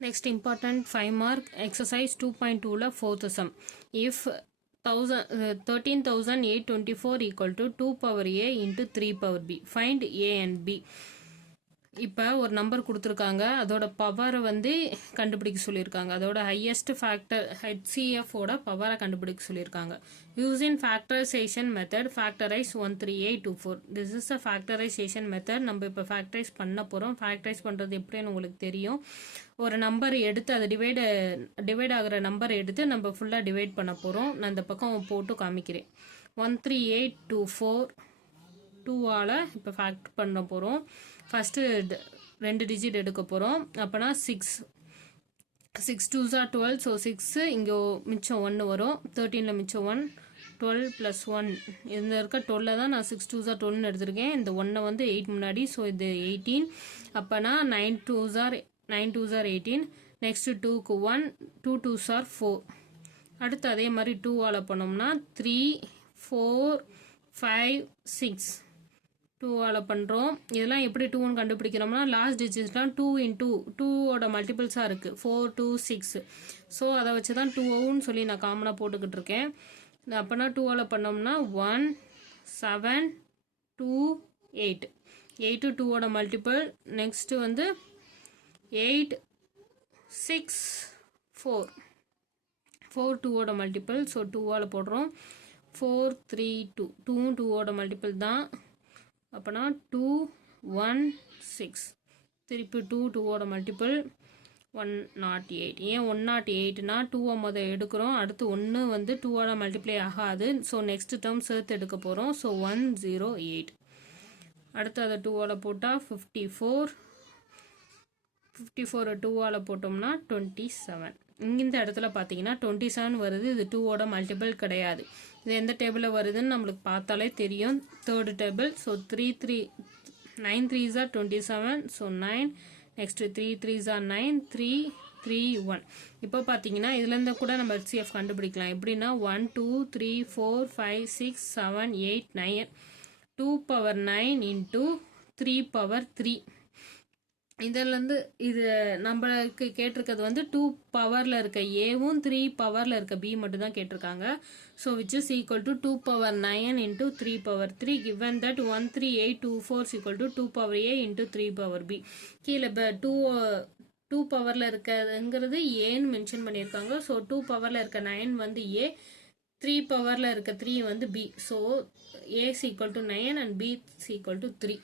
Next important 5 mark exercise 2.2 la fourth sum. If 13,824 equal to 2 power a into 3 power b. Find a and b. இப்போ ஒரு number கொடுத்துருக்காங்க, அதோட பவரை வந்து கண்டுபிடிக்க சொல்லியிருக்காங்க. அதோட ஹையஸ்ட் ஃபேக்டர் ஹெச்சிஎஃபோட பவரை கண்டுபிடிக்க சொல்லியிருக்காங்க. Using factorisation method factorise 13824. This is a factorisation method. நம்ம இப்போ ஃபேக்டரைஸ் பண்ண போகிறோம். ஃபேக்டரைஸ் பண்ணுறது எப்படின்னு உங்களுக்கு தெரியும். ஒரு நம்பர் எடுத்து அதை டிவைட் ஆகிற நம்பர் எடுத்து நம்ம ஃபுல்லாக டிவைட் பண்ண போகிறோம். நான் இந்த பக்கம் போட்டு காமிக்கிறேன். 13824 2ஆல் இப்போ ஃபேக்ட் பண்ண போகிறோம். ஃபஸ்ட்டு 2 டிஜிட் எடுக்க போகிறோம். அப்போனா 6 2s are 12. ஸோ 6 இங்கே மிச்சம் 1 வரும். 13ல் மிச்சம் 1, 12 + 1. இந்த இருக்க 12 தான் நான் 6 2s are 12ன்னு எடுத்திருக்கேன். இந்த 1 வந்து 8 முன்னாடி, ஸோ இது 18. அப்போனா 9 2s are 18. நெக்ஸ்ட்டு 2க்கு 1, 2 2s are 4. அடுத்து அதே மாதிரி 2ஆல் பண்ணோம்னா 3 4 5 6 2ஆல் பண்ணுறோம். இதெல்லாம் எப்படி 2ன்னு கண்டுபிடிக்கிறோம்னா லாஸ்ட் டிஜிட்ஸ்லாம் 2 into 2ஓட மல்டிபிள்ஸாக இருக்குது. 4 2 6. ஸோ அதை வச்சு தான் 2ன்னு சொல்லி நான் காமனாக போட்டுக்கிட்டு இருக்கேன். அப்போனா 2ஆல் பண்ணோம்னா 1 7 2 8. 8 2ஓட மல்டிபிள். நெக்ஸ்ட்டு வந்து 8 6 4. 4 2ஓட மல்டிபிள். ஸோ 2ஆல் போடுறோம். 4 3 2. 2ம் 2ஓட மல்டிபிள் தான். அப்போனா 2 1 6. திருப்பி 2 2ஓட மல்டிபிள் 108. ஏன் 108னா 2 முதல் எடுக்கிறோம். அடுத்து 1 வந்து 2ஓட மல்டிப்ளை ஆகாது. ஸோ நெக்ஸ்ட் டேர்ம் சேர்த்து எடுக்க போகிறோம். ஸோ 108. அடுத்து அதை 2ஆல் போட்டால் 54. 54 2ஆல் போட்டோம்னா 27. இந்த இடத்துல பார்த்தீங்கன்னா 27 வருது. இது 2ஓட மல்டிபிள் கிடையாது. இது எந்த டேபிளில் வருதுன்னு நம்மளுக்கு பார்த்தாலே தெரியும். Third table. So 9 3s are 27. So 9. Next 3 3s are 9. 3 3 1. இப்போ பார்த்தீங்கன்னா இதுலேருந்து கூட நம்ம HCF கண்டுபிடிக்கலாம். எப்படின்னா 1 2 3 4 5 6 7 8 9. 2 power 9 into 3 power 3. இதிலேருந்து இது நம்மளுக்கு கேட்டிருக்கிறது வந்து 2 பவரில் இருக்க ஏவும் 3 பவரில் இருக்க பி மட்டும் தான் கேட்டிருக்காங்க. So which is equal to 2 power 9 into 3 power 3. Given that 13824 is equal to 2 power a into 3 power b. கீழே 2 பவரில் இருக்கிறதுங்கிறது ஏன்னு மென்ஷன் பண்ணியிருக்காங்க. ஸோ 2 பவரில் இருக்க 9 வந்து ஏ, 3 பவரில் இருக்க 3 வந்து B. So a is equal to 9 and b is equal to 3.